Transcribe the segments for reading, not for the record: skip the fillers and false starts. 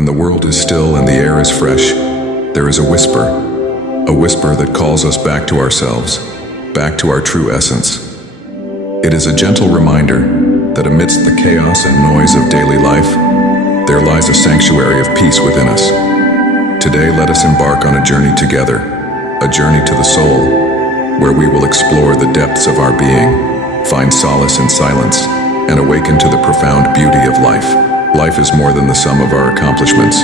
When the world is still and the air is fresh, there is a whisper that calls us back to ourselves, back to our true essence. It is a gentle reminder that amidst the chaos and noise of daily life, there lies a sanctuary of peace within us. Today, let us embark on a journey together, a journey to the soul, where we will explore the depths of our being, find solace in silence, and awaken to the profound beauty of life. Life is more than the sum of our accomplishments,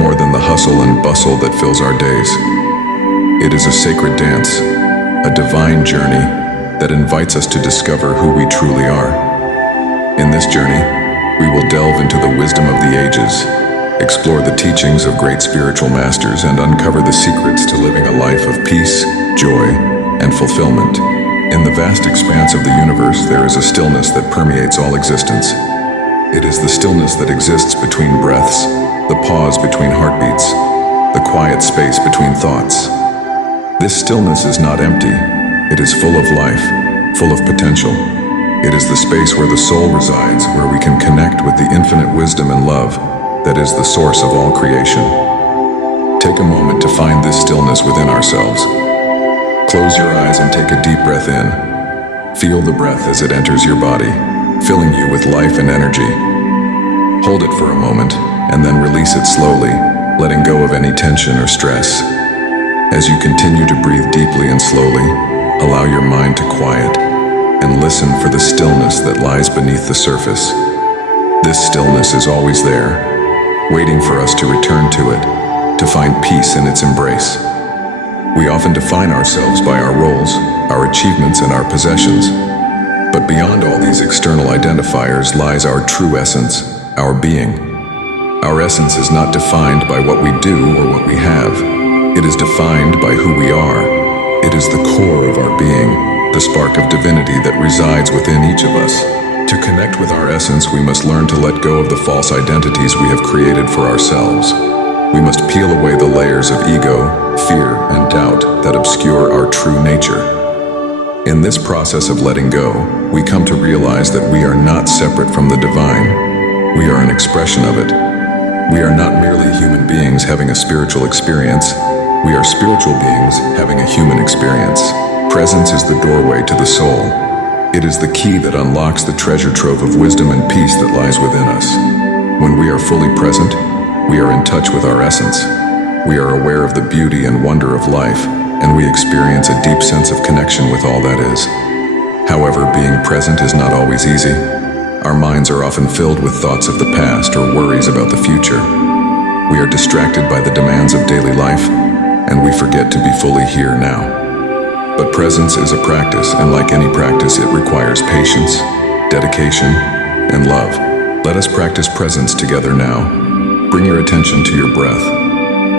more than the hustle and bustle that fills our days. It is a sacred dance, a divine journey that invites us to discover who we truly are. In this journey, we will delve into the wisdom of the ages, explore the teachings of great spiritual masters, and uncover the secrets to living a life of peace, joy, and fulfillment. In the vast expanse of the universe, there is a stillness that permeates all existence. It is the stillness that exists between breaths, the pause between heartbeats, the quiet space between thoughts. This stillness is not empty. It is full of life, full of potential. It is the space where the soul resides, where we can connect with the infinite wisdom and love that is the source of all creation. Take a moment to find this stillness within ourselves. Close your eyes and take a deep breath in. Feel the breath as it enters your body, filling you with life and energy. Hold it for a moment, and then release it slowly, letting go of any tension or stress. As you continue to breathe deeply and slowly, allow your mind to quiet and listen for the stillness that lies beneath the surface. This stillness is always there, waiting for us to return to it, to find peace in its embrace. We often define ourselves by our roles, our achievements, and our possessions. But beyond all these external identifiers lies our true essence, our being. Our essence is not defined by what we do or what we have. It is defined by who we are. It is the core of our being, the spark of divinity that resides within each of us. To connect with our essence, we must learn to let go of the false identities we have created for ourselves. We must peel away the layers of ego, fear, and doubt that obscure our true nature. In this process of letting go, we come to realize that we are not separate from the divine. We are an expression of it. We are not merely human beings having a spiritual experience. We are spiritual beings having a human experience. Presence is the doorway to the soul. It is the key that unlocks the treasure trove of wisdom and peace that lies within us. When we are fully present, we are in touch with our essence. We are aware of the beauty and wonder of life, and we experience a deep sense of connection with all that is. However, being present is not always easy. Our minds are often filled with thoughts of the past or worries about the future. We are distracted by the demands of daily life, and we forget to be fully here now. But presence is a practice, and like any practice, it requires patience, dedication, and love. Let us practice presence together now. Bring your attention to your breath.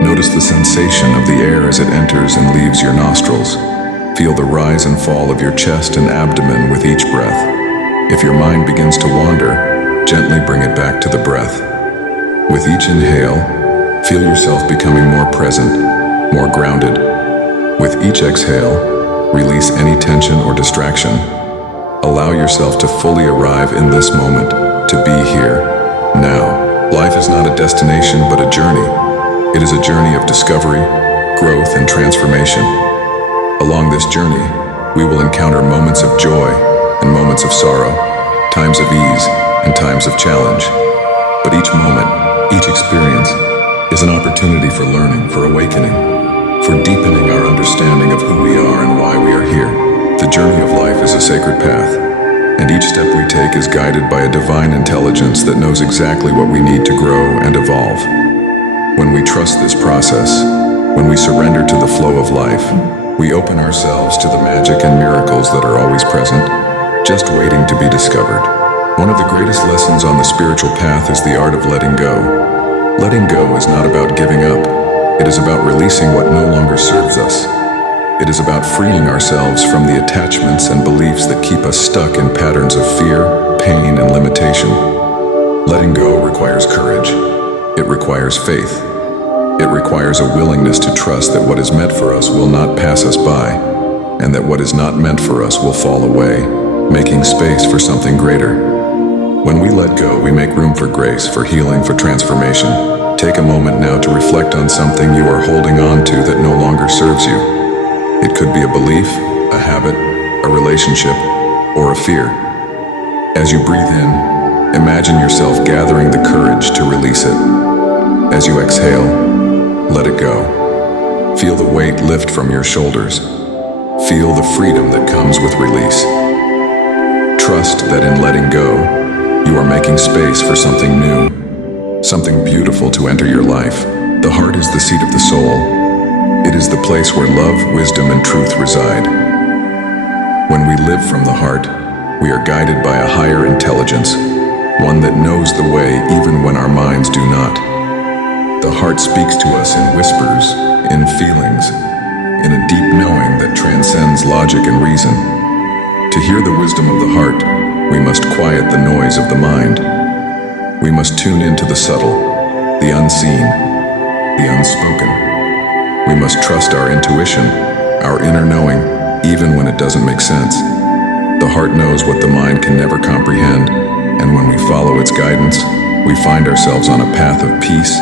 Notice the sensation of the air as it enters and leaves your nostrils. Feel the rise and fall of your chest and abdomen with each breath. If your mind begins to wander, gently bring it back to the breath. With each inhale, feel yourself becoming more present, more grounded. With each exhale, release any tension or distraction. Allow yourself to fully arrive in this moment, to be here, now. Life is not a destination, but a journey. It is a journey of discovery, growth, and transformation. Along this journey, we will encounter moments of joy and moments of sorrow, times of ease and times of challenge. But each moment, each experience, is an opportunity for learning, for awakening, for deepening our understanding of who we are and why we are here. The journey of life is a sacred path, and each step we take is guided by a divine intelligence that knows exactly what we need to grow and evolve. When we trust this process, when we surrender to the flow of life, we open ourselves to the magic and miracles that are always present, just waiting to be discovered. One of the greatest lessons on the spiritual path is the art of letting go. Letting go is not about giving up. It is about releasing what no longer serves us. It is about freeing ourselves from the attachments and beliefs that keep us stuck in patterns of fear, pain, and limitation. Letting go requires courage. It requires faith. It requires a willingness to trust that what is meant for us will not pass us by, and that what is not meant for us will fall away, making space for something greater. When we let go, we make room for grace, for healing, for transformation. Take a moment now to reflect on something you are holding on to that no longer serves you. It could be a belief, a habit, a relationship, or a fear. As you breathe in, imagine yourself gathering the courage to release it. As you exhale, let it go. Feel the weight lift from your shoulders. Feel the freedom that comes with release. Trust that in letting go, you are making space for something new, something beautiful to enter your life. The heart is the seat of the soul. It is the place where love, wisdom, and truth reside. When we live from the heart, we are guided by a higher intelligence, one that knows the way even when our minds do not. The heart speaks to us in whispers, in feelings, in a deep knowing that transcends logic and reason. To hear the wisdom of the heart, we must quiet the noise of the mind. We must tune into the subtle, the unseen, the unspoken. We must trust our intuition, our inner knowing, even when it doesn't make sense. The heart knows what the mind can never comprehend, and when we follow its guidance, we find ourselves on a path of peace,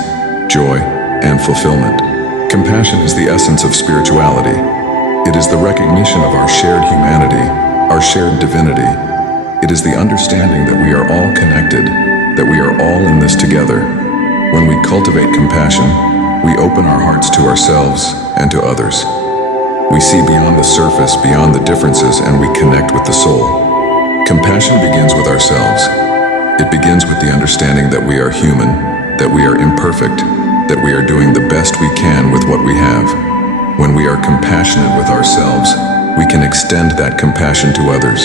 joy, and fulfillment. Compassion is the essence of spirituality. It is the recognition of our shared humanity, our shared divinity. It is the understanding that we are all connected, that we are all in this together. When we cultivate compassion, we open our hearts to ourselves and to others. We see beyond the surface, beyond the differences, and we connect with the soul. Compassion begins with ourselves. It begins with the understanding that we are human, that we are imperfect, that we are doing the best we can with what we have. When we are compassionate with ourselves, we can extend that compassion to others.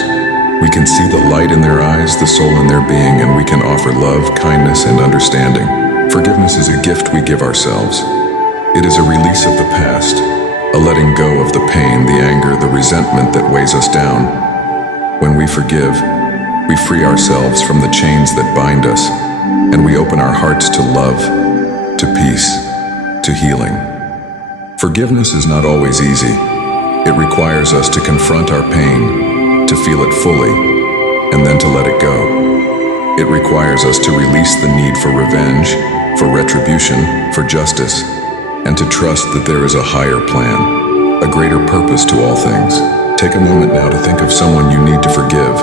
We can see the light in their eyes, the soul in their being, and we can offer love, kindness, and understanding. Forgiveness is a gift we give ourselves. It is a release of the past, a letting go of the pain, the anger, the resentment that weighs us down. When we forgive, we free ourselves from the chains that bind us, and we open our hearts to love, to peace, to healing. Forgiveness is not always easy. It requires us to confront our pain, to feel it fully, and then to let it go. It requires us to release the need for revenge, for retribution, for justice, and to trust that there is a higher plan, a greater purpose to all things. Take a moment now to think of someone you need to forgive,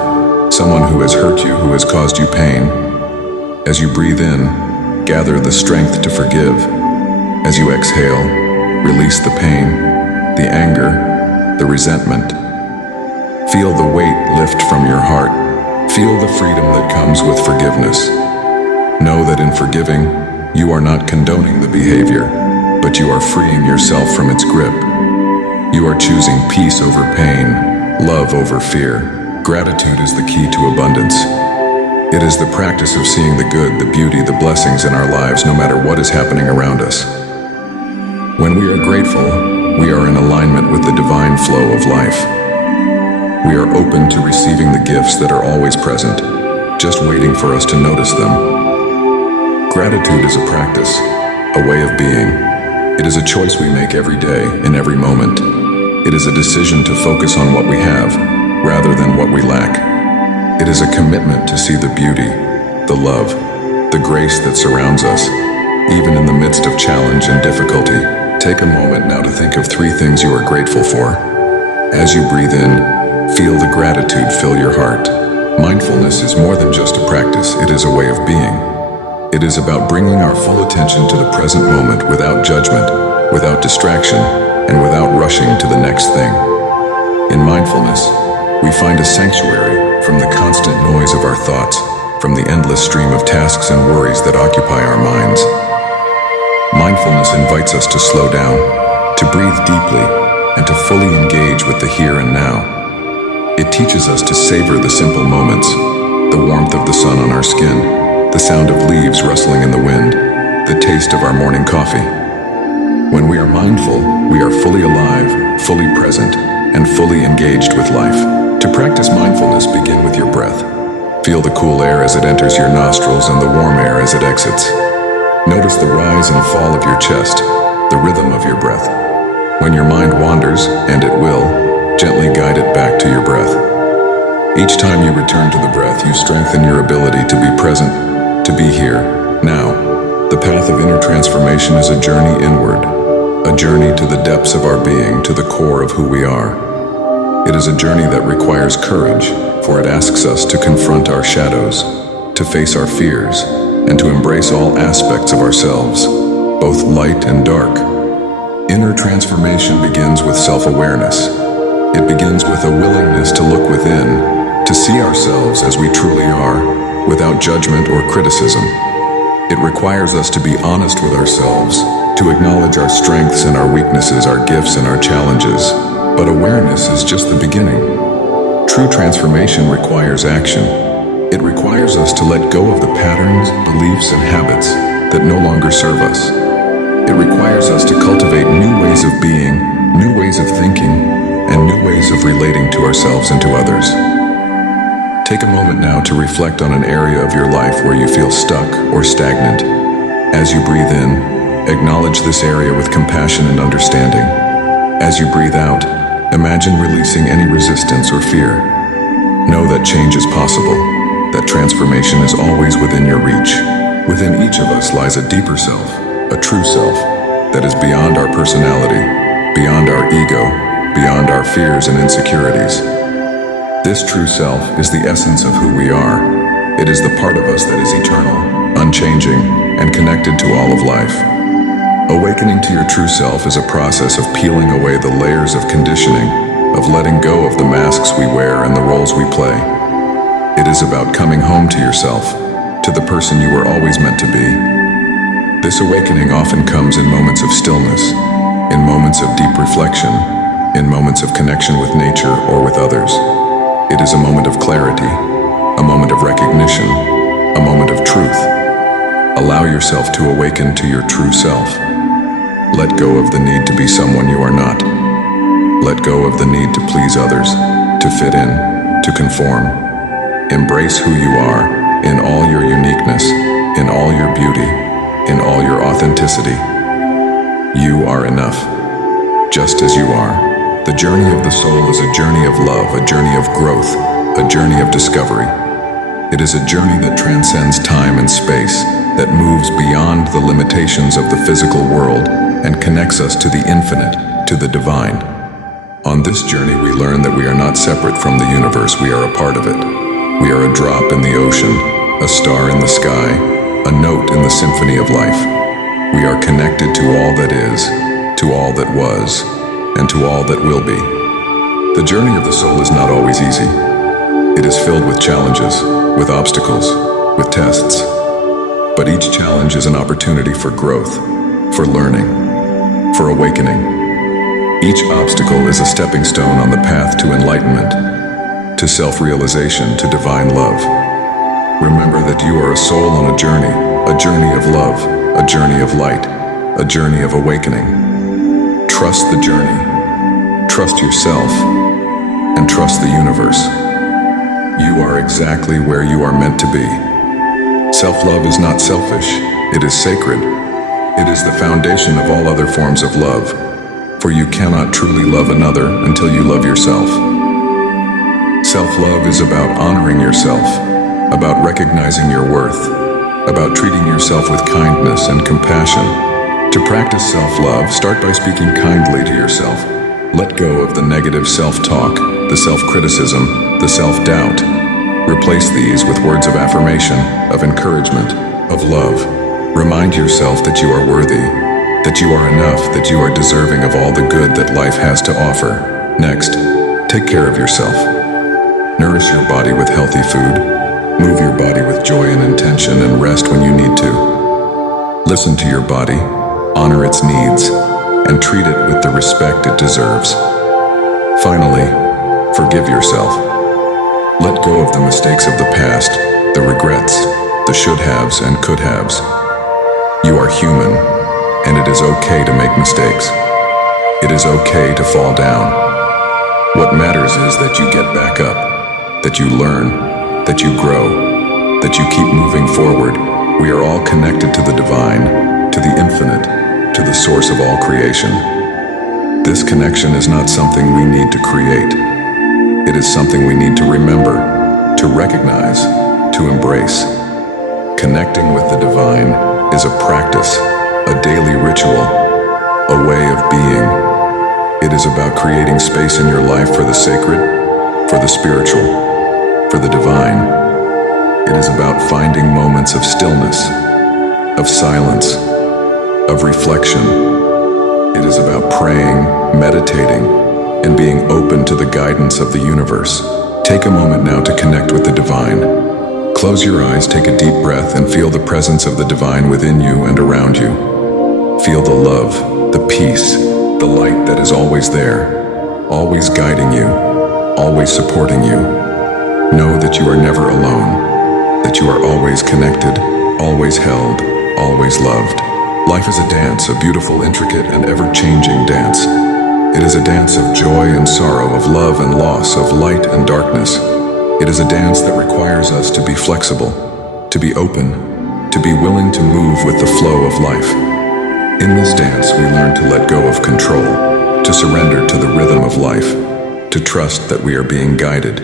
someone who has hurt you, who has caused you pain. As you breathe in, gather the strength to forgive. As you exhale, release the pain, the anger, the resentment. Feel the weight lift from your heart. Feel the freedom that comes with forgiveness. Know that in forgiving, you are not condoning the behavior, but you are freeing yourself from its grip. You are choosing peace over pain, love over fear. Gratitude is the key to abundance. It is the practice of seeing the good, the beauty, the blessings in our lives, no matter what is happening around us. When we are grateful, we are in alignment with the divine flow of life. We are open to receiving the gifts that are always present, just waiting for us to notice them. Gratitude is a practice, a way of being. It is a choice we make every day, in every moment. It is a decision to focus on what we have, rather than what we lack. It is a commitment to see the beauty, the love, the grace that surrounds us, even in the midst of challenge and difficulty. Take a moment now to think of 3 things you are grateful for. As you breathe in, feel the gratitude fill your heart. Mindfulness is more than just a practice, it is a way of being. It is about bringing our full attention to the present moment without judgment, without distraction, and without rushing to the next thing. In mindfulness, we find a sanctuary from the constant noise of our thoughts, from the endless stream of tasks and worries that occupy our minds. Mindfulness invites us to slow down, to breathe deeply, and to fully engage with the here and now. It teaches us to savor the simple moments, the warmth of the sun on our skin, the sound of leaves rustling in the wind, the taste of our morning coffee. When we are mindful, we are fully alive, fully present, and fully engaged with life. To practice mindfulness, begin with your breath. Feel the cool air as it enters your nostrils and the warm air as it exits. Notice the rise and fall of your chest, the rhythm of your breath. When your mind wanders, and it will, gently guide it back to your breath. Each time you return to the breath, you strengthen your ability to be present, to be here, now. The path of inner transformation is a journey inward, a journey to the depths of our being, to the core of who we are. It is a journey that requires courage, for it asks us to confront our shadows, to face our fears, and to embrace all aspects of ourselves, both light and dark. Inner transformation begins with self-awareness. It begins with a willingness to look within, to see ourselves as we truly are, without judgment or criticism. It requires us to be honest with ourselves, to acknowledge our strengths and our weaknesses, our gifts and our challenges. But awareness is just the beginning. True transformation requires action. It requires us to let go of the patterns, beliefs, and habits that no longer serve us. It requires us to cultivate new ways of being, new ways of thinking, and new ways of relating to ourselves and to others. Take a moment now to reflect on an area of your life where you feel stuck or stagnant. As you breathe in, acknowledge this area with compassion and understanding. As you breathe out, imagine releasing any resistance or fear. Know that change is possible, that transformation is always within your reach. Within each of us lies a deeper self, a true self, that is beyond our personality, beyond our ego, beyond our fears and insecurities. This true self is the essence of who we are. It is the part of us that is eternal, unchanging, and connected to all of life. Awakening to your true self is a process of peeling away the layers of conditioning, of letting go of the masks we wear and the roles we play. It is about coming home to yourself, to the person you were always meant to be. This awakening often comes in moments of stillness, in moments of deep reflection, in moments of connection with nature or with others. It is a moment of clarity, a moment of recognition, a moment of truth. Allow yourself to awaken to your true self. Let go of the need to be someone you are not. Let go of the need to please others, to fit in, to conform. Embrace who you are, in all your uniqueness, in all your beauty, in all your authenticity. You are enough, just as you are. The journey of the soul is a journey of love, a journey of growth, a journey of discovery. It is a journey that transcends time and space, that moves beyond the limitations of the physical world and connects us to the infinite, to the divine. On this journey, we learn that we are not separate from the universe, we are a part of it. We are a drop in the ocean, a star in the sky, a note in the symphony of life. We are connected to all that is, to all that was, and to all that will be. The journey of the soul is not always easy. It is filled with challenges, with obstacles, with tests. But each challenge is an opportunity for growth, for learning, for awakening. Each obstacle is a stepping stone on the path to enlightenment, to self-realization, to divine love. Remember that you are a soul on a journey of love, a journey of light, a journey of awakening. Trust the journey, trust yourself, and trust the universe. You are exactly where you are meant to be. Self-love is not selfish, it is sacred. It is the foundation of all other forms of love, for you cannot truly love another until you love yourself. Self-love is about honoring yourself, about recognizing your worth, about treating yourself with kindness and compassion. To practice self-love, start by speaking kindly to yourself. Let go of the negative self-talk, the self-criticism, the self-doubt. Replace these with words of affirmation, of encouragement, of love. Remind yourself that you are worthy, that you are enough, that you are deserving of all the good that life has to offer. Next, take care of yourself. Nourish your body with healthy food. Move your body with joy and intention, and rest when you need to. Listen to your body. Honor its needs, and treat it with the respect it deserves. Finally, forgive yourself. Let go of the mistakes of the past, the regrets, the should-haves and could-haves. You are human, and it is okay to make mistakes. It is okay to fall down. What matters is that you get back up, that you learn, that you grow, that you keep moving forward. We are all connected to the divine, to the infinite, to the source of all creation. This connection is not something we need to create. It is something we need to remember, to recognize, to embrace. Connecting with the divine is a practice, a daily ritual, a way of being. It is about creating space in your life for the sacred, for the spiritual, for the divine. It is about finding moments of stillness, of silence, of reflection. It is about praying, meditating, and being open to the guidance of the universe. Take a moment now to connect with the divine. Close your eyes, take a deep breath, and feel the presence of the divine within you and around you. Feel the love, the peace, the light that is always there, always guiding you, always supporting you. Know that you are never alone, that you are always connected, always held, always loved. Life is a dance, a beautiful, intricate, and ever-changing dance. It is a dance of joy and sorrow, of love and loss, of light and darkness. It is a dance that requires us to be flexible, to be open, to be willing to move with the flow of life. In this dance, we learn to let go of control, to surrender to the rhythm of life, to trust that we are being guided,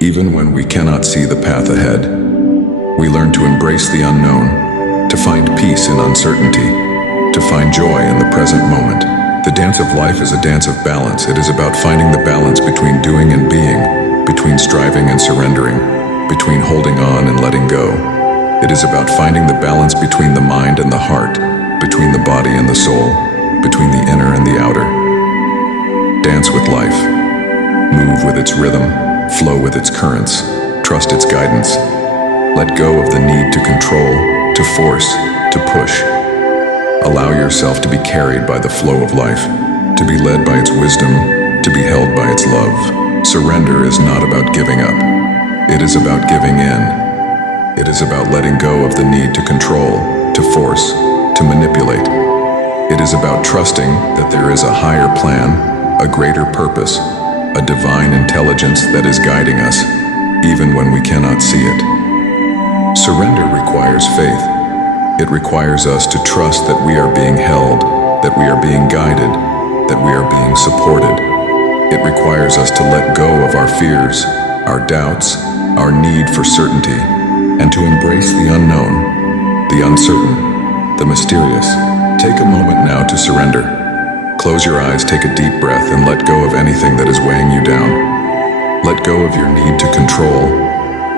even when we cannot see the path ahead. We learn to embrace the unknown, to find peace in uncertainty, to find joy in the present moment. The dance of life is a dance of balance. It is about finding the balance between doing and being, between striving and surrendering, between holding on and letting go. It is about finding the balance between the mind and the heart, between the body and the soul, between the inner and the outer. Dance with life. Move with its rhythm, flow with its currents, trust its guidance. Let go of the need to control, to force, to push. Allow yourself to be carried by the flow of life, to be led by its wisdom, to be held by its love. Surrender is not about giving up. It is about giving in. It is about letting go of the need to control, to force, to manipulate. It is about trusting that there is a higher plan, a greater purpose, a divine intelligence that is guiding us, even when we cannot see it. Surrender requires faith. It requires us to trust that we are being held, that we are being guided, that we are being supported. It requires us to let go of our fears, our doubts, our need for certainty, and to embrace the unknown, the uncertain, the mysterious. Take a moment now to surrender. Close your eyes, take a deep breath, and let go of anything that is weighing you down. Let go of your need to control,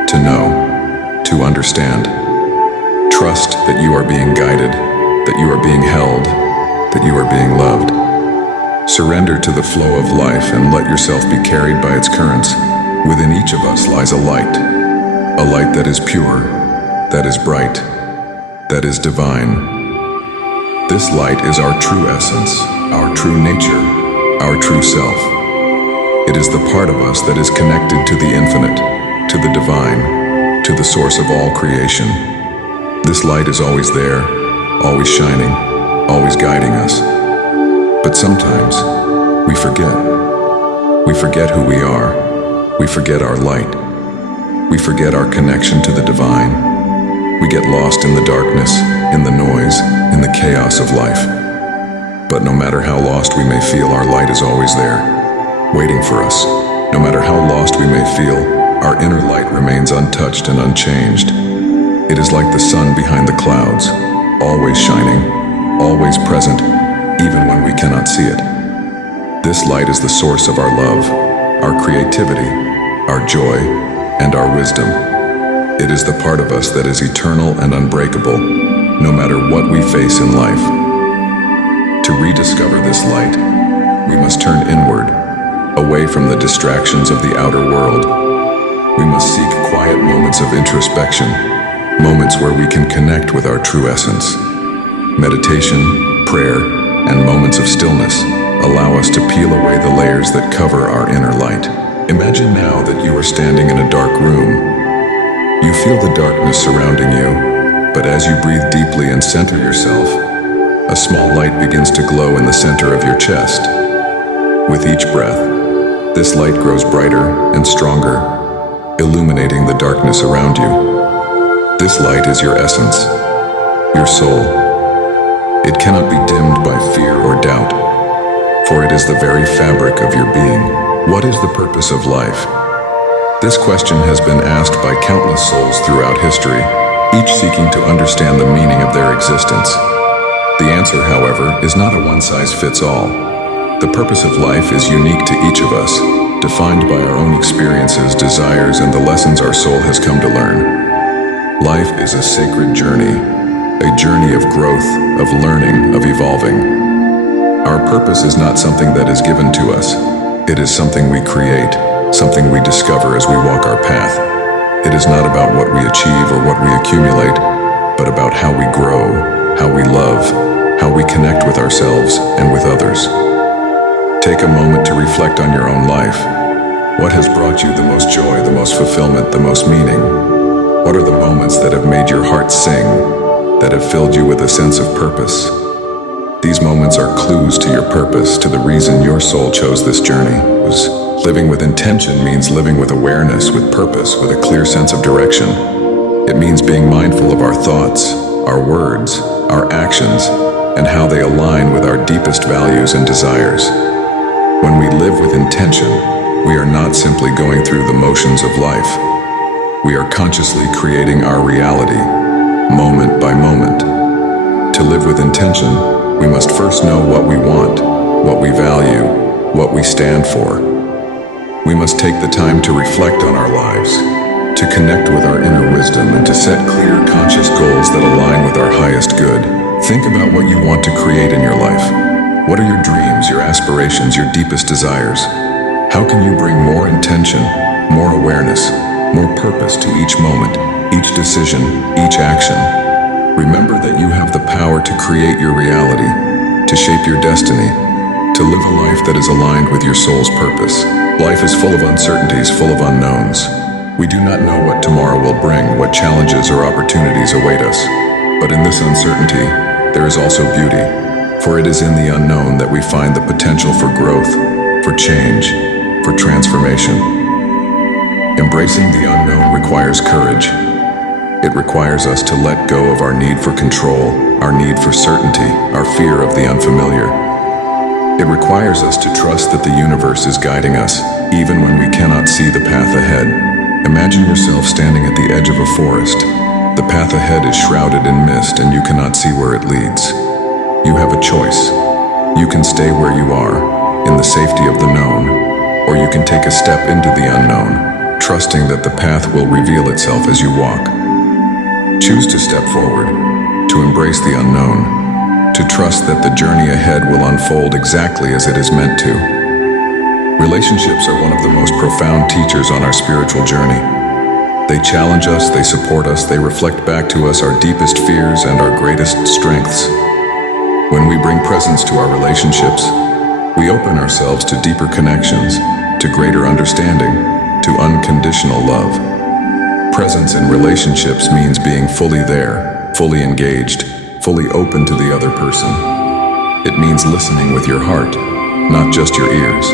to know, to understand. Trust that you are being guided, that you are being held, that you are being loved. Surrender to the flow of life and let yourself be carried by its currents. Within each of us lies a light that is pure, that is bright, that is divine. This light is our true essence, our true nature, our true self. It is the part of us that is connected to the infinite, to the divine, to the source of all creation. This light is always there, always shining, always guiding us. But sometimes we forget. We forget who we are. We forget our light. We forget our connection to the divine. We get lost in the darkness, in the noise, in the chaos of life. But no matter how lost we may feel, our light is always there, waiting for us. No matter how lost we may feel, our inner light remains untouched and unchanged. It is like the sun behind the clouds, always shining, always present, even when we cannot see it. This light is the source of our love, our creativity, our joy, and our wisdom. It is the part of us that is eternal and unbreakable, no matter what we face in life. To rediscover this light, we must turn inward, away from the distractions of the outer world. We must seek quiet moments of introspection, moments where we can connect with our true essence. Meditation, prayer, and moments of stillness allow us to peel away the layers that cover our inner light. Imagine now that you are standing in a dark room. You feel the darkness surrounding you, but as you breathe deeply and center yourself, a small light begins to glow in the center of your chest. With each breath, this light grows brighter and stronger, illuminating the darkness around you. This light is your essence, your soul. It cannot be dimmed by fear or doubt, for it is the very fabric of your being. What is the purpose of life? This question has been asked by countless souls throughout history, each seeking to understand the meaning of their existence. The answer, however, is not a one-size-fits-all. The purpose of life is unique to each of us, defined by our own experiences, desires, and the lessons our soul has come to learn. Life is a sacred journey, a journey of growth, of learning, of evolving. Our purpose is not something that is given to us. It is something we create, something we discover as we walk our path. It is not about what we achieve or what we accumulate, but about how we grow, how we love, how we connect with ourselves and with others. Take a moment to reflect on your own life. What has brought you the most joy, the most fulfillment, the most meaning? What are the moments that have made your heart sing, that have filled you with a sense of purpose? These moments are clues to your purpose, to the reason your soul chose this journey. Living with intention means living with awareness, with purpose, with a clear sense of direction. It means being mindful of our thoughts, our words, our actions, and how they align with our deepest values and desires. When we live with intention, we are not simply going through the motions of life. We are consciously creating our reality, moment by moment. To live with intention, we must first know what we want, what we value, what we stand for. We must take the time to reflect on our lives, to connect with our inner wisdom, and to set clear, conscious goals that align with our highest good. Think about what you want to create in your life. What are your dreams, your aspirations, your deepest desires? How can you bring more intention, more awareness, more purpose to each moment, each decision, each action? Remember that you have the power to create your reality, to shape your destiny, to live a life that is aligned with your soul's purpose. Life is full of uncertainties, full of unknowns. We do not know what tomorrow will bring, what challenges or opportunities await us. But in this uncertainty, there is also beauty, for it is in the unknown that we find the potential for growth, for change, for transformation. Embracing the unknown requires courage. It requires us to let go of our need for control, our need for certainty, our fear of the unfamiliar. It requires us to trust that the universe is guiding us, even when we cannot see the path ahead. Imagine yourself standing at the edge of a forest. The path ahead is shrouded in mist and you cannot see where it leads. You have a choice. You can stay where you are, in the safety of the known, or you can take a step into the unknown, trusting that the path will reveal itself as you walk. Choose to step forward, to embrace the unknown, to trust that the journey ahead will unfold exactly as it is meant to. Relationships are one of the most profound teachers on our spiritual journey. They challenge us, they support us, they reflect back to us our deepest fears and our greatest strengths. When we bring presence to our relationships, we open ourselves to deeper connections, to greater understanding, to unconditional love. Presence in relationships means being fully there, fully engaged, fully open to the other person. It means listening with your heart, not just your ears.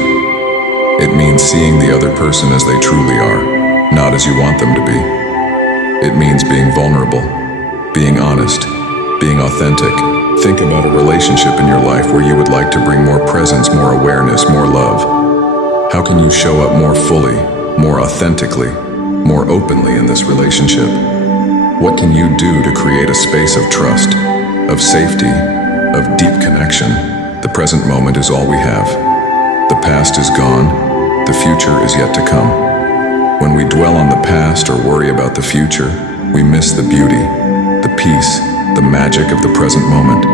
It means seeing the other person as they truly are, not as you want them to be. It means being vulnerable, being honest, being authentic. Think about a relationship in your life where you would like to bring more presence, more awareness, more love. How can you show up more fully, more authentically, more openly in this relationship? What can you do to create a space of trust, of safety, of deep connection? The present moment is all we have. The past is gone, the future is yet to come. When we dwell on the past or worry about the future, we miss the beauty, the peace, the magic of the present moment.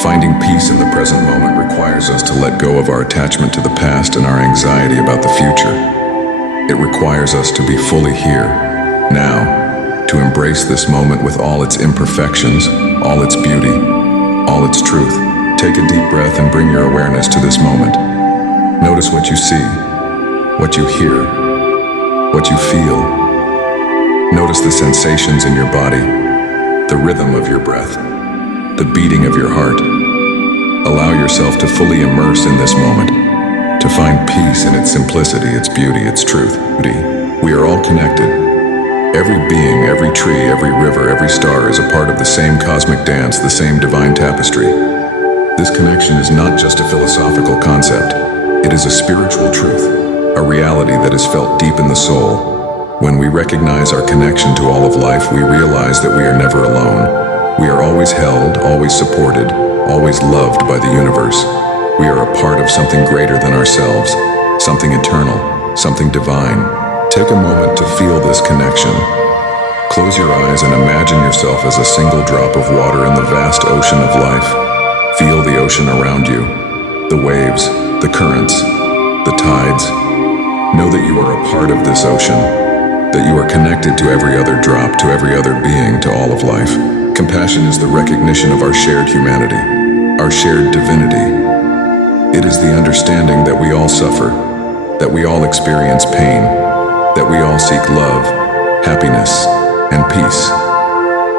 Finding peace in the present moment requires us to let go of our attachment to the past and our anxiety about the future. It requires us to be fully here, now, to embrace this moment with all its imperfections, all its beauty, all its truth. Take a deep breath and bring your awareness to this moment. Notice what you see, what you hear, what you feel. Notice the sensations in your body, the rhythm of your breath, the beating of your heart. Allow yourself to fully immerse in this moment, to find peace in its simplicity, its beauty, its truth. We are all connected. Every being, every tree, every river, every star is a part of the same cosmic dance, the same divine tapestry. This connection is not just a philosophical concept. It is a spiritual truth, a reality that is felt deep in the soul. When we recognize our connection to all of life, we realize that we are never alone. We are always held, always supported, always loved by the universe. We are a part of something greater than ourselves, something eternal, something divine. Take a moment to feel this connection. Close your eyes and imagine yourself as a single drop of water in the vast ocean of life. Feel the ocean around you, the waves, the currents, the tides. Know that you are a part of this ocean, that you are connected to every other drop, to every other being, to all of life. Compassion is the recognition of our shared humanity, our shared divinity. It is the understanding that we all suffer, that we all experience pain, that we all seek love, happiness, and peace.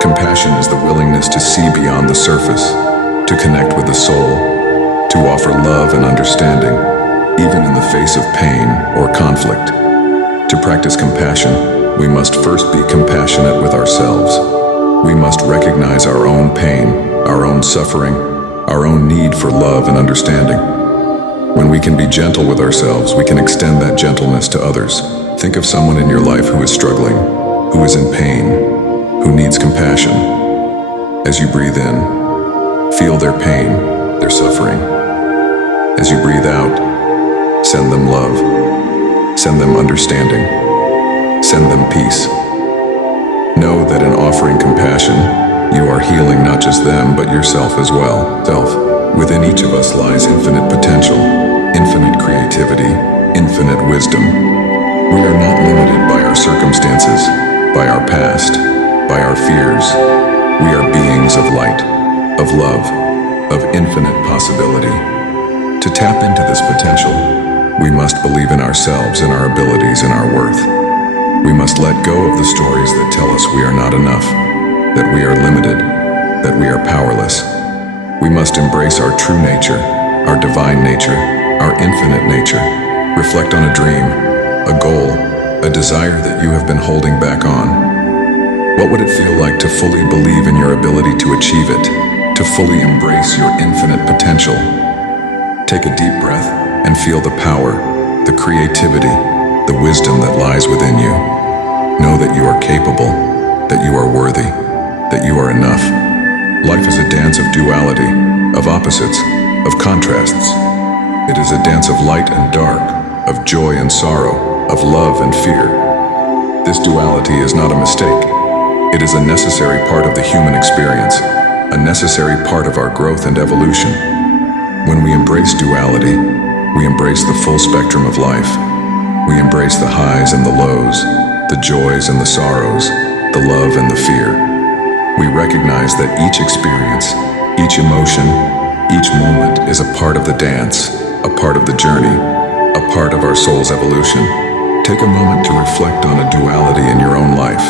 Compassion is the willingness to see beyond the surface, to connect with the soul, to offer love and understanding, even in the face of pain or conflict. To practice compassion, we must first be compassionate with ourselves. We must recognize our own pain, our own suffering, our own need for love and understanding. When we can be gentle with ourselves, we can extend that gentleness to others. Think of someone in your life who is struggling, who is in pain, who needs compassion. As you breathe in, feel their pain, their suffering. As you breathe out, send them love, send them understanding, send them peace. Know that in offering compassion, you are healing not just them, but yourself as well. Within each of us lies infinite potential, infinite creativity, infinite wisdom. We are not limited by our circumstances, by our past, by our fears. We are beings of light, of love, of infinite possibility. To tap into this potential, we must believe in ourselves and our abilities and our worth. We must let go of the stories that tell us we are not enough, that we are limited, that we are powerless. We must embrace our true nature, our divine nature, our infinite nature. Reflect on a dream, a goal, a desire that you have been holding back on. What would it feel like to fully believe in your ability to achieve it, to fully embrace your infinite potential? Take a deep breath and feel the power, the creativity, the wisdom that lies within you. Know that you are capable, that you are worthy, that you are enough. Life is a dance of duality, of opposites, of contrasts. It is a dance of light and dark, of joy and sorrow, of love and fear. This duality is not a mistake. It is a necessary part of the human experience, a necessary part of our growth and evolution. When we embrace duality, we embrace the full spectrum of life. We embrace the highs and the lows, the joys and the sorrows, the love and the fear. We recognize that each experience, each emotion, each moment is a part of the dance, a part of the journey, a part of our soul's evolution. Take a moment to reflect on a duality in your own life,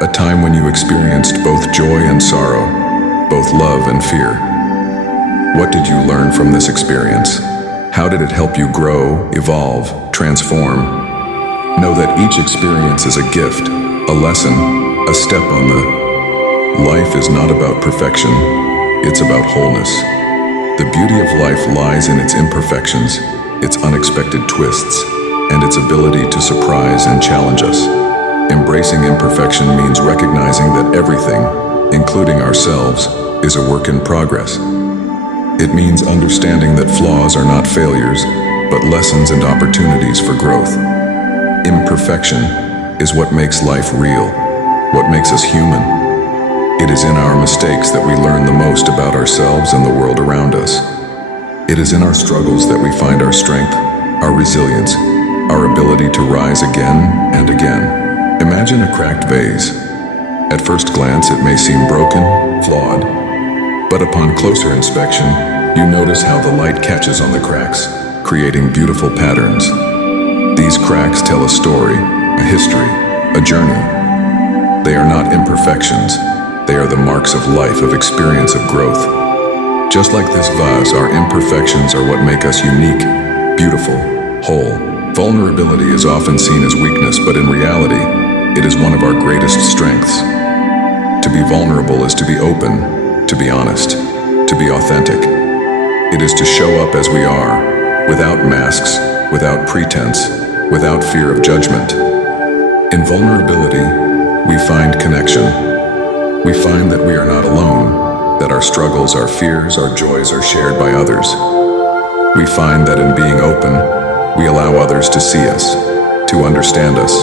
a time when you experienced both joy and sorrow, both love and fear. What did you learn from this experience? How did it help you grow, evolve, transform? Know that each experience is a gift, a lesson, a step on the life is not about perfection, it's about wholeness. The beauty of life lies in its imperfections, its unexpected twists, and its ability to surprise and challenge us. Embracing imperfection means recognizing that everything, including ourselves, is a work in progress. It means understanding that flaws are not failures, but lessons and opportunities for growth. Imperfection is what makes life real, what makes us human. It is in our mistakes that we learn the most about ourselves and the world around us. It is in our struggles that we find our strength, our resilience, our ability to rise again and again. Imagine a cracked vase. At first glance, it may seem broken, flawed, but upon closer inspection, you notice how the light catches on the cracks, creating beautiful patterns. These cracks tell a story, a history, a journey. They are not imperfections. They are the marks of life, of experience, of growth. Just like this vase, our imperfections are what make us unique, beautiful, whole. Vulnerability is often seen as weakness, but in reality, it is one of our greatest strengths. To be vulnerable is to be open, to be honest, to be authentic. It is to show up as we are, without masks, without pretense, without fear of judgment. In vulnerability, we find connection. We find that we are not alone, that our struggles, our fears, our joys are shared by others. We find that in being open, we allow others to see us, to understand us,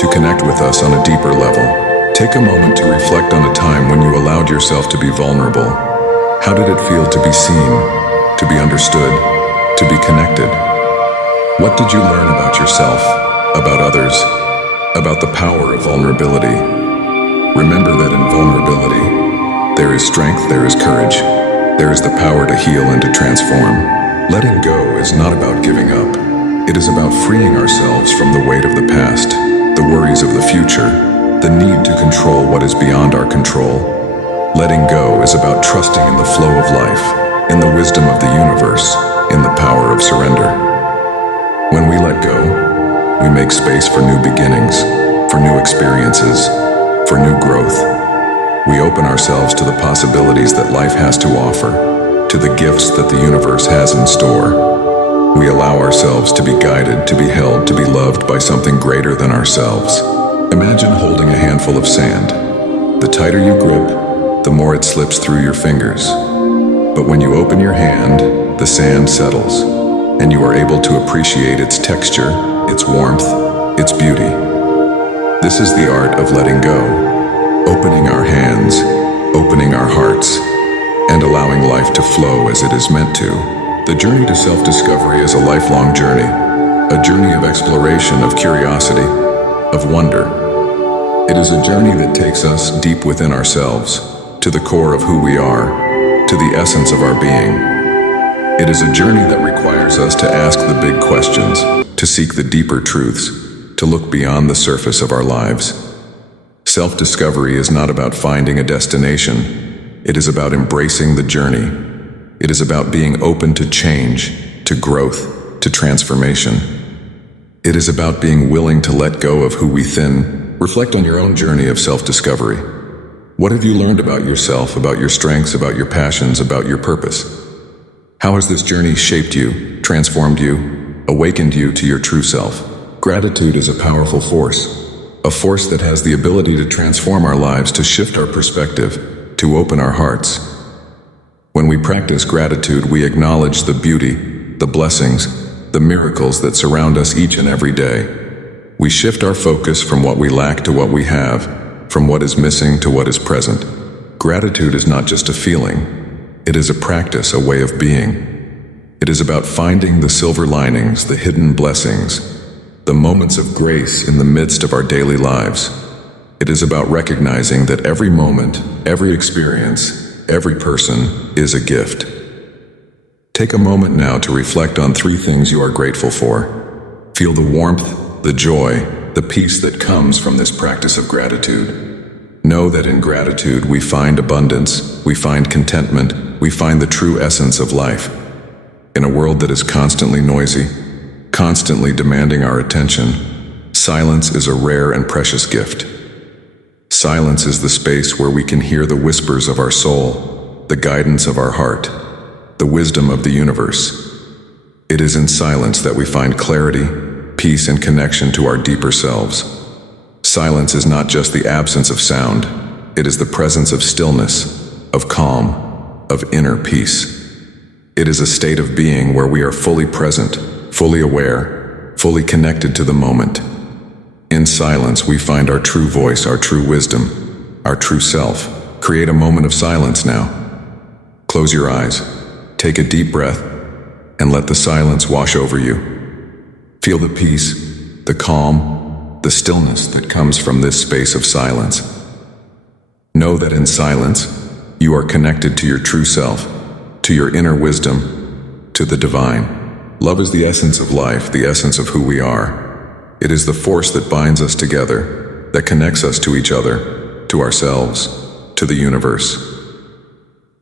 to connect with us on a deeper level. Take a moment to reflect on a time when you allowed yourself to be vulnerable. How did it feel to be seen, to be understood, to be connected? What did you learn about yourself, about others, about the power of vulnerability? Remember that in vulnerability, there is strength, there is courage, there is the power to heal and to transform. Letting go is not about giving up. It is about freeing ourselves from the weight of the past, the worries of the future, the need to control what is beyond our control. Letting go is about trusting in the flow of life, in the wisdom of the universe, in the power of surrender. When we let go, we make space for new beginnings, for new experiences, for new growth. We open ourselves to the possibilities that life has to offer, to the gifts that the universe has in store. We allow ourselves to be guided, to be held, to be loved by something greater than ourselves. Imagine holding a handful of sand. The tighter you grip, the more it slips through your fingers. But when you open your hand, the sand settles, and you are able to appreciate its texture, its warmth, its beauty. This is the art of letting go, opening our hands, opening our hearts, and allowing life to flow as it is meant to. The journey to self-discovery is a lifelong journey, a journey of exploration, of curiosity, of wonder. It is a journey that takes us deep within ourselves, to the core of who we are, to the essence of our being. It is a journey that requires us to ask the big questions, to seek the deeper truths, to look beyond the surface of our lives. Self-discovery is not about finding a destination. It is about embracing the journey. It is about being open to change, to growth, to transformation. It is about being willing to let go of who we think. Reflect on your own journey of self-discovery. What have you learned about yourself, about your strengths, about your passions, about your purpose? How has this journey shaped you, transformed you, awakened you to your true self? Gratitude is a powerful force, a force that has the ability to transform our lives, to shift our perspective, to open our hearts. When we practice gratitude, we acknowledge the beauty, the blessings, the miracles that surround us each and every day. We shift our focus from what we lack to what we have, from what is missing to what is present. Gratitude is not just a feeling. It is a practice, a way of being. It is about finding the silver linings, the hidden blessings, the moments of grace in the midst of our daily lives. It is about recognizing that every moment, every experience, every person is a gift. Take a moment now to reflect on 3 things you are grateful for. Feel the warmth, the joy, the peace that comes from this practice of gratitude. Know that in gratitude we find abundance, we find contentment, we find the true essence of life. In a world that is constantly noisy, constantly demanding our attention, silence is a rare and precious gift. Silence is the space where we can hear the whispers of our soul, the guidance of our heart, the wisdom of the universe. It is in silence that we find clarity, peace, and connection to our deeper selves. Silence is not just the absence of sound, it is the presence of stillness, of calm, of inner peace. It is a state of being where we are fully present, fully aware, fully connected to the moment. In silence, we find our true voice, our true wisdom, our true self. Create a moment of silence now. Close your eyes, take a deep breath, and let the silence wash over you. Feel the peace, the calm, the stillness that comes from this space of silence. Know that in silence, you are connected to your true self, to your inner wisdom, to the divine. Love is the essence of life, the essence of who we are. It is the force that binds us together, that connects us to each other, to ourselves, to the universe.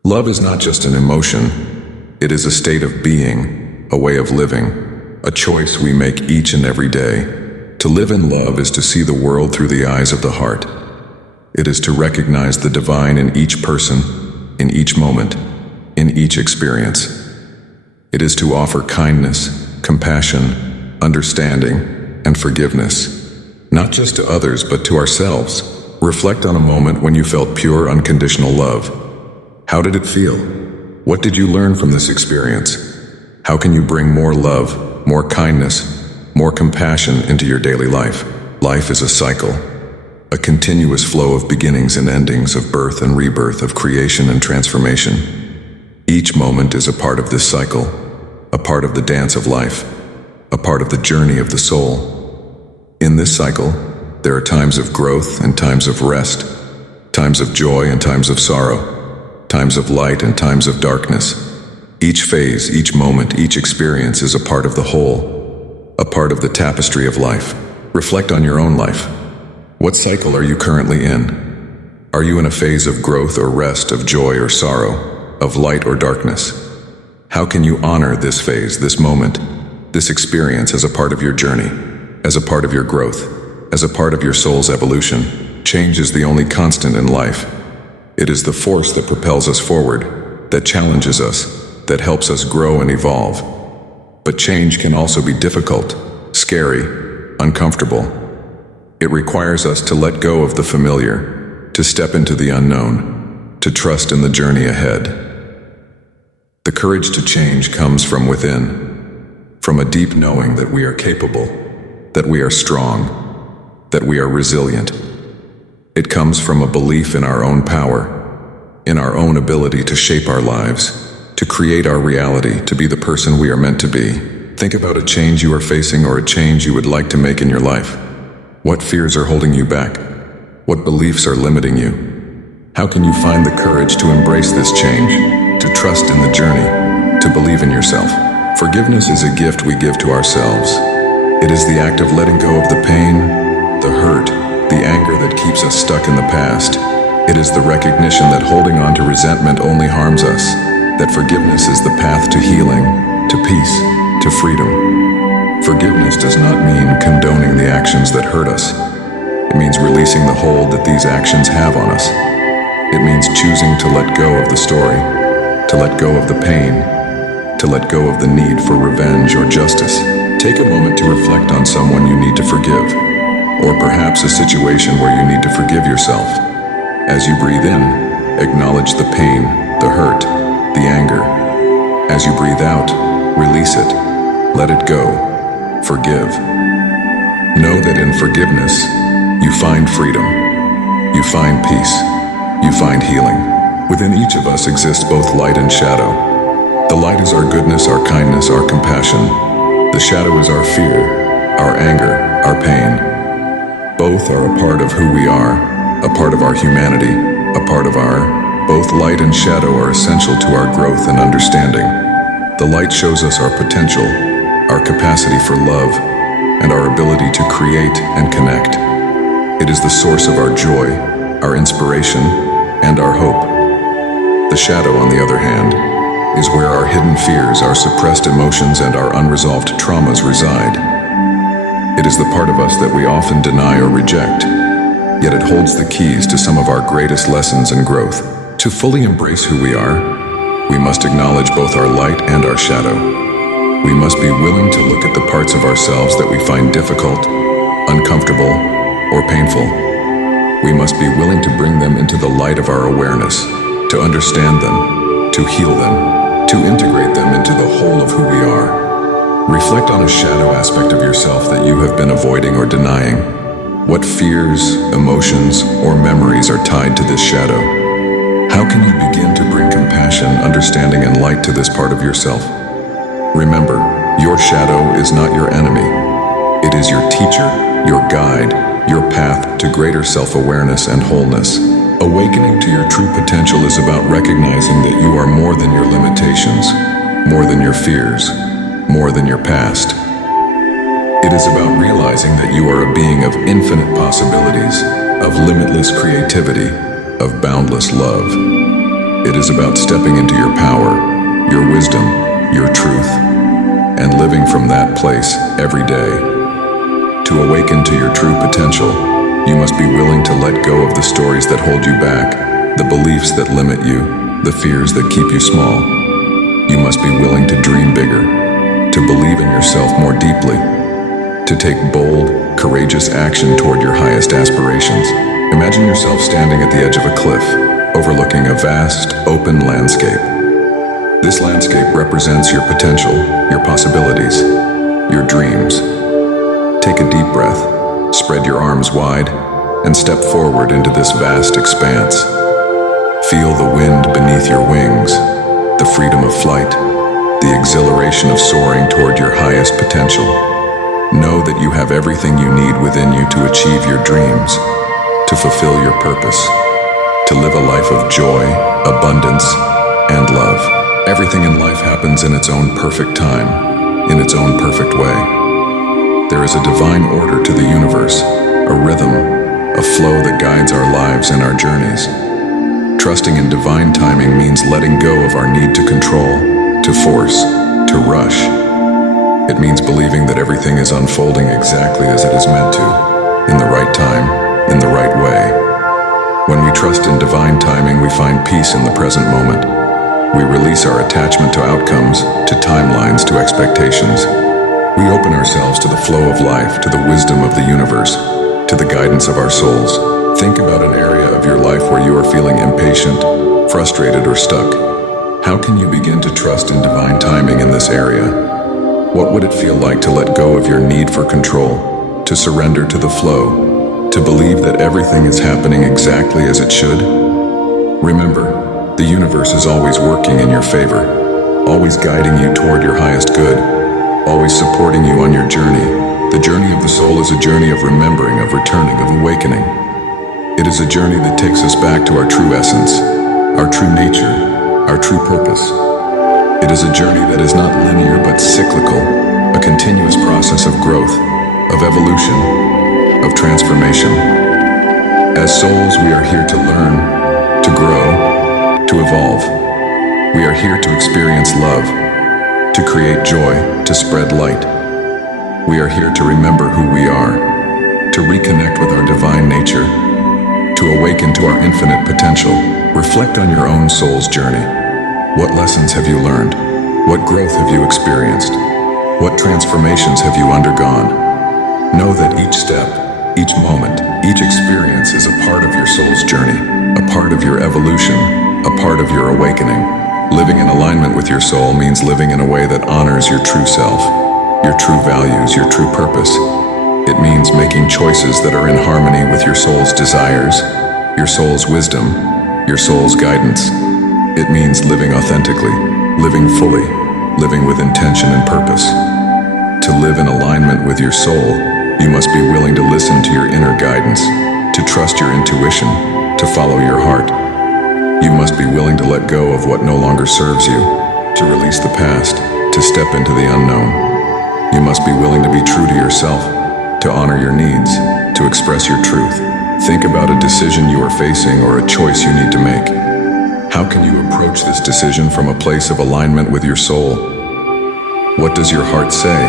Love is not just an emotion, it is a state of being, a way of living, a choice we make each and every day. To live in love is to see the world through the eyes of the heart. It is to recognize the divine in each person, in each moment, in each experience. It is to offer kindness, compassion, understanding, and forgiveness. not just to others but to ourselves. Reflect on a moment when you felt pure, unconditional love. How did it feel? What did you learn from this experience? How can you bring more love, more kindness, more compassion into your daily life? Life is a cycle, a continuous flow of beginnings and endings, of birth and rebirth, of creation and transformation. Each moment is a part of this cycle, a part of the dance of life, a part of the journey of the soul. In this cycle, there are times of growth and times of rest, times of joy and times of sorrow, times of light and times of darkness. Each phase, each moment, each experience is a part of the whole, a part of the tapestry of life. Reflect on your own life. What cycle are you currently in? Are you in a phase of growth or rest, of joy or sorrow, of light or darkness? How can you honor this phase, this moment, this experience as a part of your journey, as a part of your growth, as a part of your soul's evolution? Change is the only constant in life. It is the force that propels us forward, that challenges us, that helps us grow and evolve. But change can also be difficult, scary, uncomfortable. It requires us to let go of the familiar, to step into the unknown, to trust in the journey ahead. The courage to change comes from within, from a deep knowing that we are capable, that we are strong, that we are resilient. It comes from a belief in our own power, in our own ability to shape our lives, to create our reality, to be the person we are meant to be. Think about a change you are facing or a change you would like to make in your life. What fears are holding you back? What beliefs are limiting you? How can you find the courage to embrace this change, to trust in the journey, to believe in yourself? Forgiveness is a gift we give to ourselves. It is the act of letting go of the pain, the hurt, the anger that keeps us stuck in the past. It is the recognition that holding on to resentment only harms us, that forgiveness is the path to healing, to peace, to freedom. Forgiveness does not mean condoning the actions that hurt us. It means releasing the hold that these actions have on us. It means choosing to let go of the story, to let go of the pain, to let go of the need for revenge or justice. Take a moment to reflect on someone you need to forgive, or perhaps a situation where you need to forgive yourself. As you breathe in, acknowledge the pain, the hurt, the anger. As you breathe out, release it. Let it go. Forgive. Know that in forgiveness, you find freedom. You find peace. You find healing. Within each of us exists both light and shadow. The light is our goodness, our kindness, our compassion. The shadow is our fear, our anger, our pain. Both are a part of who we are, a part of our humanity, a part of both light and shadow are essential to our growth and understanding. The light shows us our potential, our capacity for love, and our ability to create and connect. It is the source of our joy, our inspiration, and our hope. The shadow, on the other hand, is where our hidden fears, our suppressed emotions, and our unresolved traumas reside. It is the part of us that we often deny or reject, yet it holds the keys to some of our greatest lessons and growth. To fully embrace who we are, we must acknowledge both our light and our shadow. We must be willing to look at the parts of ourselves that we find difficult, uncomfortable, or painful. We must be willing to bring them into the light of our awareness, to understand them, to heal them, to integrate them into the whole of who we are. Reflect on a shadow aspect of yourself that you have been avoiding or denying. What fears, emotions, or memories are tied to this shadow? How can you begin to bring compassion, understanding, and light to this part of yourself? Remember, your shadow is not your enemy. It is your teacher, your guide, your path to greater self-awareness and wholeness. Awakening to your true potential is about recognizing that you are more than your limitations, more than your fears, more than your past. It is about realizing that you are a being of infinite possibilities, of limitless creativity, of boundless love. It is about stepping into your power, your wisdom, your truth, and living from that place every day. To awaken to your true potential, you must be willing to let go of the stories that hold you back, the beliefs that limit you, the fears that keep you small. You must be willing to dream bigger, to believe in yourself more deeply, to take bold, courageous action toward your highest aspirations. Imagine yourself standing at the edge of a cliff, overlooking a vast, open landscape. This landscape represents your potential, your possibilities, your dreams. Take a deep breath, spread your arms wide, and step forward into this vast expanse. Feel the wind beneath your wings, the freedom of flight, the exhilaration of soaring toward your highest potential. Know that you have everything you need within you to achieve your dreams, to fulfill your purpose, to live a life of joy, abundance, and love. Everything in life happens in its own perfect time, in its own perfect way. There is a divine order to the universe, a rhythm, a flow that guides our lives and our journeys. Trusting in divine timing means letting go of our need to control, to force, to rush. It means believing that everything is unfolding exactly as it is meant to, in the right time, in the right way. When we trust in divine timing, we find peace in the present moment. We release our attachment to outcomes, to timelines, to expectations. We open ourselves to the flow of life, to the wisdom of the universe, to the guidance of our souls. Think about an area of your life where you are feeling impatient, frustrated, or stuck. How can you begin to trust in divine timing in this area? What would it feel like to let go of your need for control, to surrender to the flow, to believe that everything is happening exactly as it should? Remember, the universe is always working in your favor, always guiding you toward your highest good, always supporting you on your journey. The journey of the soul is a journey of remembering, of returning, of awakening. It is a journey that takes us back to our true essence, our true nature, our true purpose. It is a journey that is not linear but cyclical, a continuous process of growth, of evolution, of transformation. As souls, we are here to learn, to grow, to evolve. We are here to experience love, to create joy, to spread light. We are here to remember who we are, to reconnect with our divine nature, to awaken to our infinite potential. Reflect on your own soul's journey. What lessons have you learned? What growth have you experienced? What transformations have you undergone? Know that each step, each moment, each experience is a part of your soul's journey, a part of your evolution, a part of your awakening. Living in alignment with your soul means living in a way that honors your true self, your true values, your true purpose. It means making choices that are in harmony with your soul's desires, your soul's wisdom, your soul's guidance. It means living authentically, living fully, living with intention and purpose. To live in alignment with your soul, you must be willing to listen to your inner guidance, to trust your intuition, to follow your heart. You must be willing to let go of what no longer serves you, to release the past, to step into the unknown. You must be willing to be true to yourself, to honor your needs, to express your truth. Think about a decision you are facing or a choice you need to make. How can you approach this decision from a place of alignment with your soul? What does your heart say?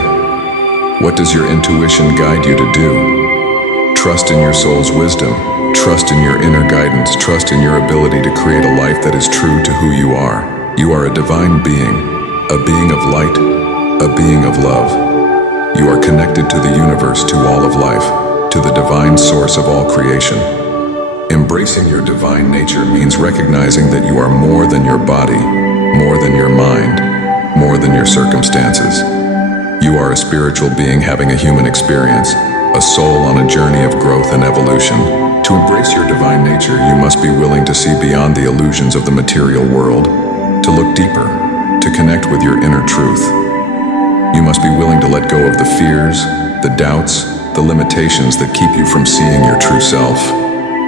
What does your intuition guide you to do? Trust in your soul's wisdom. Trust in your inner guidance. Trust in your ability to create a life that is true to who you are. You are a divine being, a being of light, a being of love. You are connected to the universe, to all of life, to the divine source of all creation. Embracing your divine nature means recognizing that you are more than your body, more than your mind, more than your circumstances. You are a spiritual being having a human experience, a soul on a journey of growth and evolution. To embrace your divine nature, you must be willing to see beyond the illusions of the material world, to look deeper, to connect with your inner truth. You must be willing to let go of the fears, the doubts, the limitations that keep you from seeing your true self.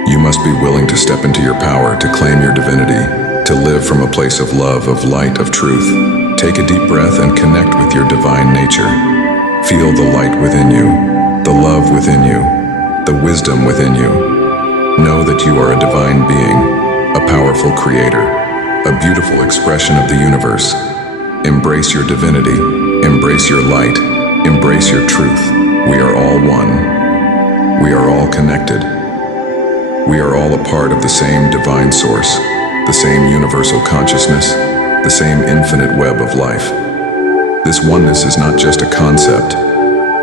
You must be willing to step into your power, to claim your divinity, to live from a place of love, of light, of truth. Take a deep breath and connect with your divine nature. Feel the light within you, the love within you, the wisdom within you. Know that you are a divine being, a powerful creator, a beautiful expression of the universe. Embrace your divinity, embrace your light, embrace your truth. We are all one. We are all connected. We are all a part of the same divine source, the same universal consciousness, the same infinite web of life. This oneness is not just a concept.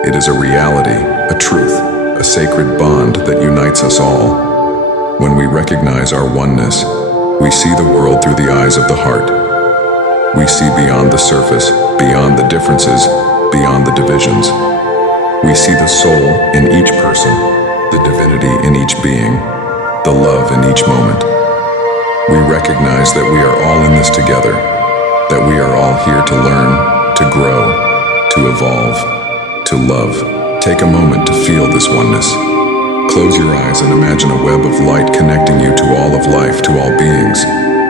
It is a reality, a truth, a sacred bond that unites us all. When we recognize our oneness, we see the world through the eyes of the heart. We see beyond the surface, beyond the differences, beyond the divisions. We see the soul in each person, the divinity in each being, the love in each moment. We recognize that we are all in this together, that we are all here to learn, to grow, to evolve, to love. Take a moment to feel this oneness. Close your eyes and imagine a web of light connecting you to all of life, to all beings,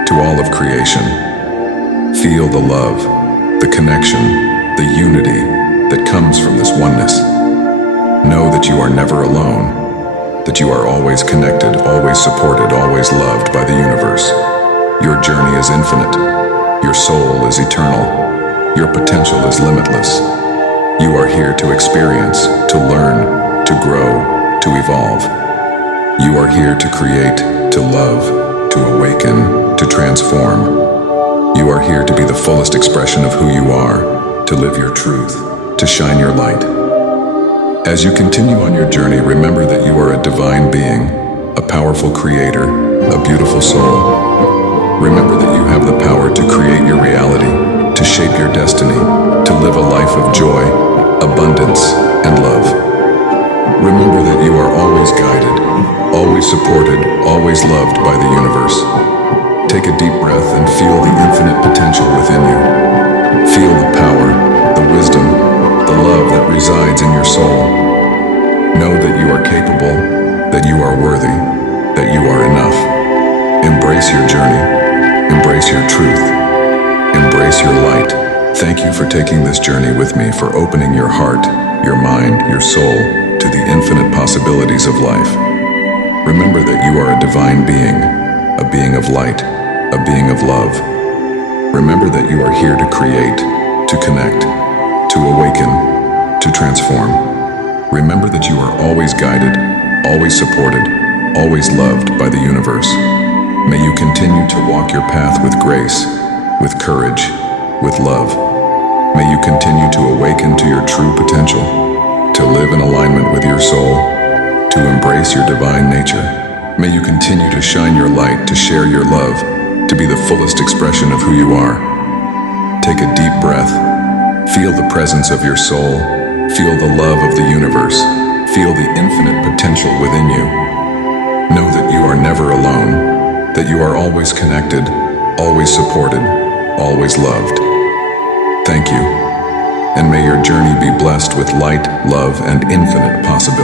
to all of creation. Feel the love, the connection, the unity that comes from this oneness. Know that you are never alone, that you are always connected, always supported, always loved by the universe. Your journey is infinite. Your soul is eternal. Your potential is limitless. You are here to experience, to learn, to grow, to evolve. You are here to create, to love, to awaken, to transform. You are here to be the fullest expression of who you are, to live your truth, to shine your light. As you continue on your journey, remember that you are a divine being, a powerful creator, a beautiful soul. Remember that you have the power to create your reality, to shape your destiny, to live a life of joy, abundance, and love. Remember that you are always guided, always supported, always loved by the universe. Take a deep breath and feel the infinite potential within you. Feel the power, the wisdom, the love that resides in your soul. Know that you are capable, that you are worthy, that you are enough. Embrace your journey. Embrace your truth. Embrace your light. Thank you for taking this journey with me, for opening your heart, your mind, your soul to the infinite possibilities of life. Remember that you are a divine being, a being of light, a being of love. Remember that you are here to create, to connect, to awaken, to transform. Remember that you are always guided, always supported, always loved by the universe. May you continue to walk your path with grace, with courage, with love. May you continue to awaken to your true potential, to live in alignment with your soul, to embrace your divine nature. May you continue to shine your light, to share your love, to be the fullest expression of who you are. Take a deep breath. Feel the presence of your soul. Feel the love of the universe. Feel the infinite potential within you. Know that you are never alone, that you are always connected, always supported, always loved. Thank you, and may your journey be blessed with light, love, and infinite possibilities.